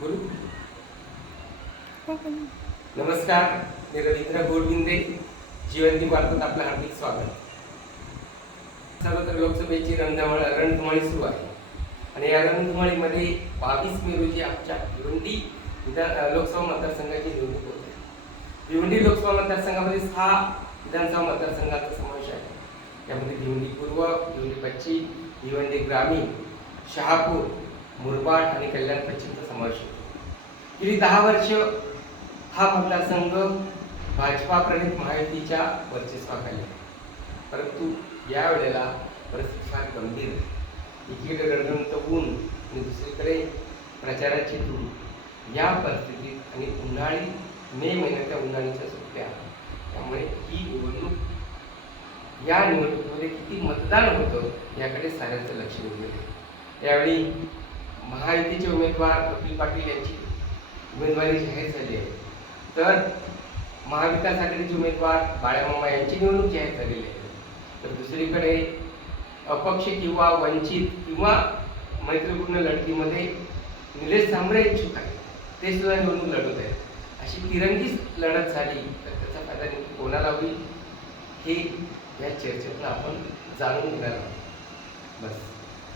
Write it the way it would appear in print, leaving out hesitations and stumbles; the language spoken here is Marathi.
बोलू. नमस्कार, मी रवींद्र गोडविंदे. जीवंती वार्तात आपलं हार्दिक स्वागत. सर्वत्र लोकसभेची रणधुमाळी सुरू आहे आणि या रणधुमाळीमध्ये 22 मे रोजी आमच्या भिवंडी लोकसभा मतदारसंघाची निवडणूक होत आहे. भिवंडी लोकसभा मतदारसंघामध्ये 6 विधानसभा मतदारसंघाचा समावेश आहे. यामध्ये भिवंडी पूर्व, भिवंडी पश्चिम, भिवंडी ग्रामीण, शहापूर, मुरबाड आणि कल्याण पश्चिमचा समावेश होतो. गेली 10 वर्ष हा मतदारसंघ भाजपा प्रणित महायुतीच्या वर्चस्वाखाली आहे. परंतु या वेळेला परिस्थिती फार गंभीर आहे. एकीकडे रणरणत ऊन आणि दुसरीकडे प्रचाराची धूळ. या परिस्थितीत आणि उन्हाळी मे महिन्याच्या उन्हाळीच्या सुट्ट्या, त्यामुळे ही निवडणूक या निवडणुकीमध्ये किती मतदान होतं याकडे साऱ्यांचं लक्ष वेधलं आहे. यावेळी महायुतीचे उमेदवार कपिल पाटील यांची उमेदवारी जाहीर झाली आहे, तर महाविकास आघाडीचे उमेदवार बाळामामा यांची निवडणूक जाहीर झालेली आहे. तर दुसरीकडे अपक्ष किंवा वंचित किंवा मैत्रीपूर्ण लढतीमध्ये निलेश सांबरे इच्छुक आहेत, ते सुद्धा निवडणूक लढवत आहेत. अशी तिरंगी लढत झाली तर त्याचा फायदा नेमकी कोणाला होईल हे या चर्चेतून आपण जाणून घेणार आहोत. बस.